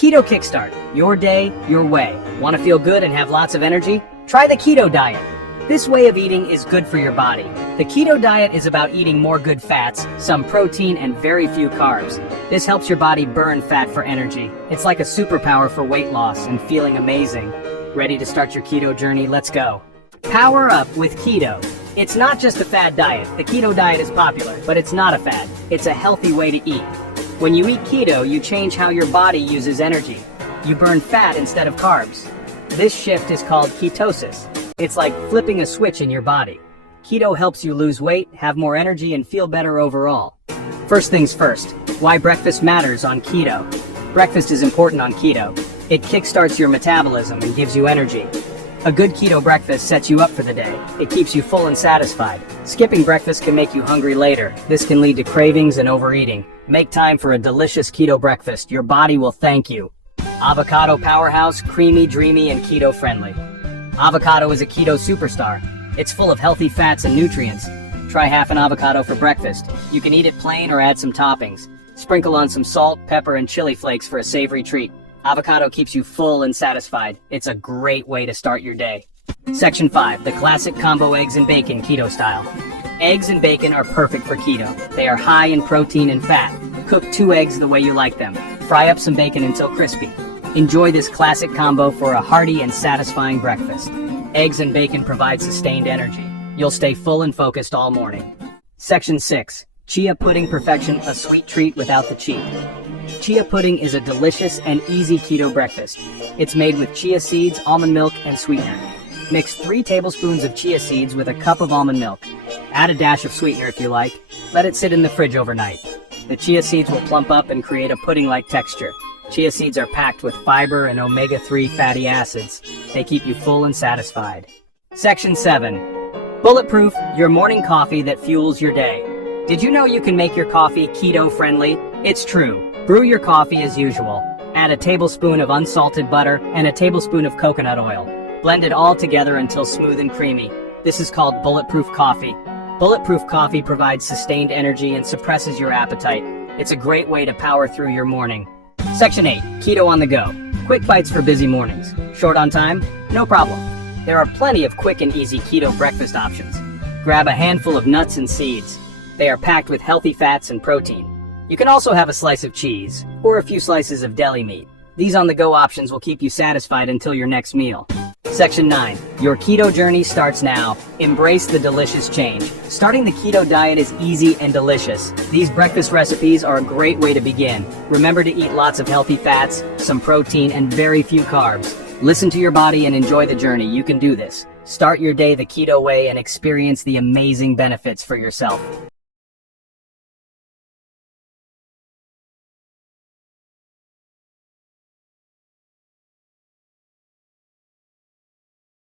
Keto Kickstart, your day, your way. Want to feel good and have lots of energy? Try the keto diet. This way of eating is good for your body. The keto diet is about eating more good fats, some protein, and very few carbs. This helps your body burn fat for energy. It's like a superpower for weight loss and feeling amazing. Ready to start your keto journey? Let's go. Power up with keto. It's not just a fad diet. The keto diet is popular, but it's not a fad. It's a healthy way to eat. When you eat keto, you change how your body uses energy. You burn fat instead of carbs. This shift is called ketosis. It's like flipping a switch in your body. Keto helps you lose weight, have more energy, and feel better overall. First things first, why breakfast matters on keto. Breakfast is important on keto. It kickstarts your metabolism and gives you energy. A good keto breakfast sets you up for the day. It keeps you full and satisfied. Skipping breakfast can make you hungry later. This can lead to cravings and overeating. Make time for a delicious keto breakfast. Your body will thank you. Avocado powerhouse, creamy, dreamy, and keto friendly. Avocado is a keto superstar. It's full of healthy fats and nutrients. Try half an avocado for breakfast. You can eat it plain or add some toppings. Sprinkle on some salt, pepper, and chili flakes for a savory treat. Avocado keeps you full and satisfied. It's a great way to start your day. Section 5, the classic combo eggs and bacon keto style. Eggs and bacon are perfect for keto. They are high in protein and fat. Cook 2 eggs the way you like them. Fry up some bacon until crispy. Enjoy this classic combo for a hearty and satisfying breakfast. Eggs and bacon provide sustained energy. You'll stay full and focused all morning. Section 6, chia pudding perfection, a sweet treat without the cheat. Chia pudding is a delicious and easy keto breakfast. It's made with chia seeds, almond milk, and sweetener. Mix 3 tablespoons of chia seeds with a cup of almond milk. Add a dash of sweetener if you like. Let it sit in the fridge overnight. The chia seeds will plump up and create a pudding-like texture. Chia seeds are packed with fiber and omega-3 fatty acids. They keep you full and satisfied. Section 7. Bulletproof, your morning coffee that fuels your day. Did you know you can make your coffee keto-friendly? It's true. Brew your coffee as usual. Add a tablespoon of unsalted butter and a tablespoon of coconut oil. Blend it all together until smooth and creamy. This is called bulletproof coffee. Bulletproof coffee provides sustained energy and suppresses your appetite. It's a great way to power through your morning. Section 8, keto on the go. Quick bites for busy mornings. Short on time? No problem. There are plenty of quick and easy keto breakfast options. Grab a handful of nuts and seeds. They are packed with healthy fats and protein. You can also have a slice of cheese, or a few slices of deli meat. These on-the-go options will keep you satisfied until your next meal. Section 9. Your keto journey starts now. Embrace the delicious change. Starting the keto diet is easy and delicious. These breakfast recipes are a great way to begin. Remember to eat lots of healthy fats, some protein, and very few carbs. Listen to your body and enjoy the journey. You can do this. Start your day the keto way and experience the amazing benefits for yourself.